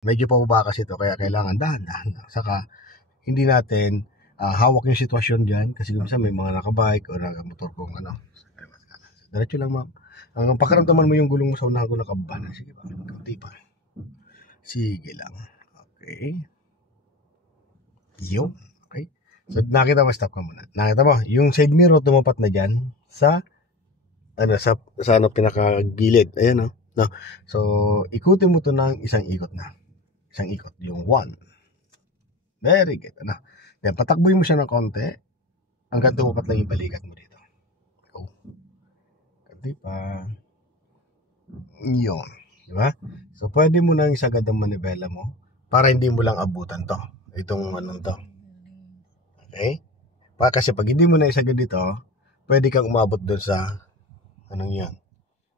Medyo pababa kasi ito, kaya kailangan dahan-dahan lang. Saka, hindi natin hawak yung sitwasyon dyan kasi kung may mga nakabike o nakamotor kung ano. Diretso lang, ma'am. Ang pakiramdaman mo yung gulong mo sa unahan ko nakababa na. Sige pa, kunti pa. Sige lang. Okay. Yun. Okay. So, nakita mo, stop ka muna. Nakita mo, yung side mirror tumapat na dyan sa pinakagilid. Ayan, no? No. So, ikutin mo to ng isang ikot na. Isang ikot. Yung 1. Very good. Ano? Then, patakbuhin mo siya ng konti hanggang tumapat lang yung balikat mo dito. Go. Kunti pa. Yun. Diba? So, pwede mo nang isagad ang manibela mo para hindi mo lang abutan to. Itong anong to. Okay? Kasi pag hindi mo na isagad dito, pwede kang umabot doon sa anong yan.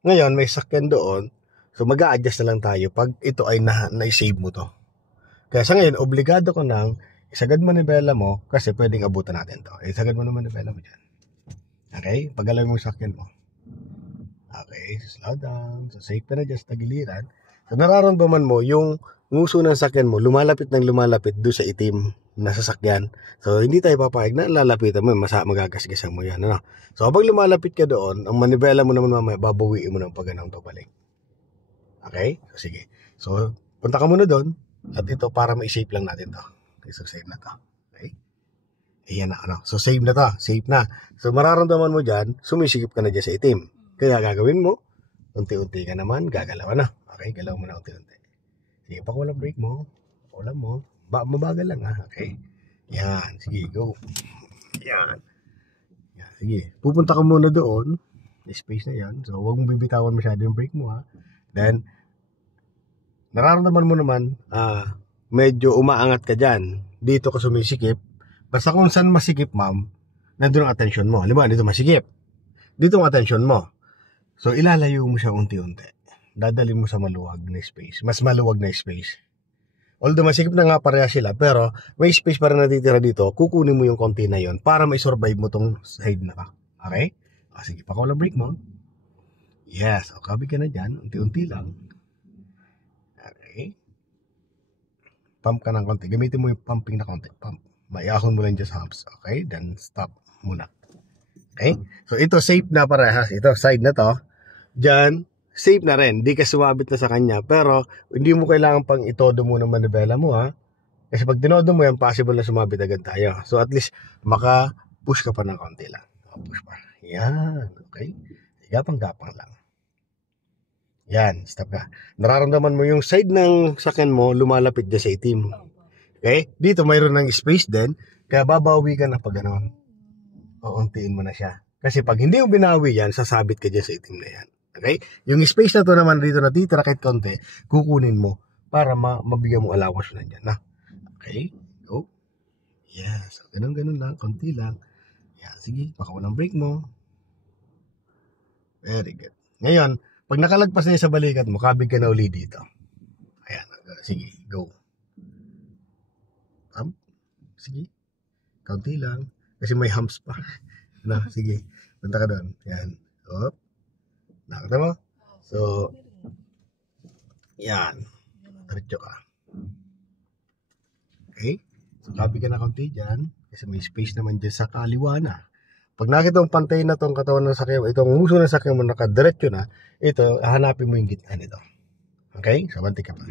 Ngayon, may sakyan doon. So, mag-a-adjust na lang tayo pag ito ay na-save mo to. Kaya sa ngayon, obligado ko nang isagad manibela mo kasi pwedeng abutan natin to. Isagad mo naman manibela mo dyan. Okay? Pag-alawin mo yung sakyan mo. Okay, slow down. So, safe na dyan sa tagiliran. So, nararamdaman mo yung nguso ng sakyan mo, lumalapit doon sa itim na sasakyan. So, hindi tayo papayag na lalapitan mo, magagasgasan mo yan. Ano? So, habang lumalapit ka doon, ang manibela mo naman mamaya, babawiin mo ng pagganang pabalik. Okay? So, sige. So, punta ka muna doon. At ito, para ma-save lang natin to. Okay, so, save na to. Okay? Ayan na, ano. So, save na to. Save na. So, mararamdaman mo dyan, sumisikip ka na dyan sa itim. Kaya gagawin mo, unti-unti ka naman, gagalaw na. Okay, galaw mo na unti-unti. Sige, pakulang brake mo. Pakulang mo. Mabagal lang ha. Okay. Yan. Sige, go. Yan. Yan. Sige. Pupunta ka muna doon. May space na yan. So, huwag mong bibitawan masyado yung brake mo ha. Then, nararamdaman mo naman, medyo umaangat ka dyan. Dito ka sumisikip. Basta kung saan masikip, ma'am, nandun ang attention mo. Halimbawa, dito masikip. Dito ang attention mo. So, ilalayo mo siya unti-unti. Dadali mo sa maluwag na space. Mas maluwag na space. Although masikip na nga pareha sila, pero may space para natitira dito, kukunin mo yung konti na yon para may survive mo tong side na ka. Okay? Sige, pakulang brake mo. Yes, kabi ka na dyan. Unti-unti lang. Okay? Pump ka ng konti. Gamitin mo yung pumping na konti. Pump. Maiahon mo lang dyan sa humps. Okay? Then, stop muna. Okay? So, ito safe na parehas. Ito, side na to. Diyan, safe na rin. Hindi ka sumabit na sa kanya. Pero, hindi mo kailangan pang itodo muna manibela mo, ha? Kasi pag tinodo mo yan, possible na sumabit agad tayo. So, at least, maka-push ka pa ng konti lang. Push pa. Yan. Okay? Gapang-gapang lang. Yan. Stop ka. Nararamdaman mo yung side ng sakyan mo, lumalapit dyan sa itim. Okay? Dito, mayroon ng space din. Kaya babawi ka na pag gano'n. Untiin mo na siya. Kasi pag hindi mo binawi yan, sasabit ka dyan sa itim na yan. Okay? Yung space na to naman dito natitira kahit konti, kukunin mo para mabigyan mo allowance na dyan. Na? Okay? Go. Yes. Ganun lang. Konti lang. Yan. Sige. Pakawalang brake mo. Very good. Ngayon, pag nakalagpas na yung sa balikat mo, kabig ka na uli dito. Ayan. Sige. Go. Sige. Konti lang. Kasi may humps pa. No, sige. Punta ka doon. Yan. Op. Nakita mo? So, yan. Diretso ka. Okay? So, copy ka na konti dyan. Kasi may space naman dyan sa kaliwa na. Pag nakita mong pantay na tong katawan ng sakyan, itong nguso ng sakyan mo nakadiretso na, ito, hanapin mo yung gitna nito. Okay? So, banti ka pa.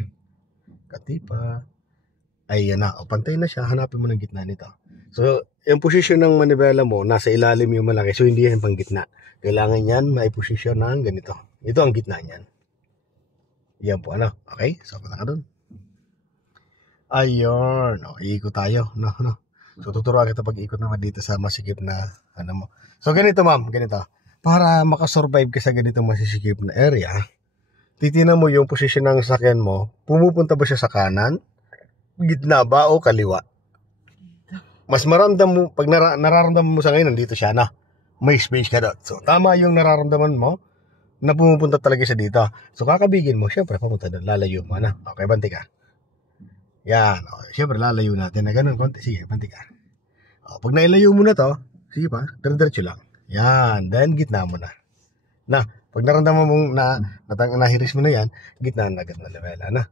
Kati pa. Ay, yan na. O, pantay na siya. Hanapin mo ng gitna nito. So, yung posisyon ng manibela mo, nasa ilalim yung malaki. So, hindi yan pang gitna. Kailangan yan, may posisyon ng ganito. Ito ang gitna niyan. Yan po, ano? Okay? So, punta ka dun. Ayun. O, iikot tayo. No. So, tuturuan kita pag-ikot naman dito sa masikip na, ano mo. So, ganito, ma'am. Ganito. Para makasurvive ka sa ganitong masisikip na area, titignan mo yung posisyon ng sakyan mo. Pumupunta ba siya sa kanan? Gitna ba o kaliwa? Mas maramdam mo, pag nararamdaman mo sa ngayon, nandito siya na. May space ka doon. So, tama yung nararamdaman mo na pumupunta talaga siya dito. So, kakabigin mo, syempre, papunta doon. Lalayo mo na. Okay, banti ka. Yan. Okay, syempre, lalayo natin na ganun. Konti. Sige, banti ka. Pag nailayo mo na to, sige pa, diretso lang. Yan. Then, gitna mo na. Na, pag naramdaman mong nahiris mo na yan, gitna na agad na level. Na.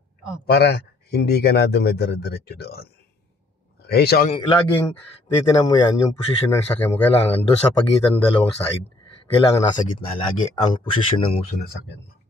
Para hindi ka na dumidire-diretso doon. Okay, so ang laging titinan mo yan, yung posisyon ng sakyan mo, kailangan doon sa pagitan ng dalawang side, kailangan nasa gitna lagi ang posisyon ng uso ng sakyan mo.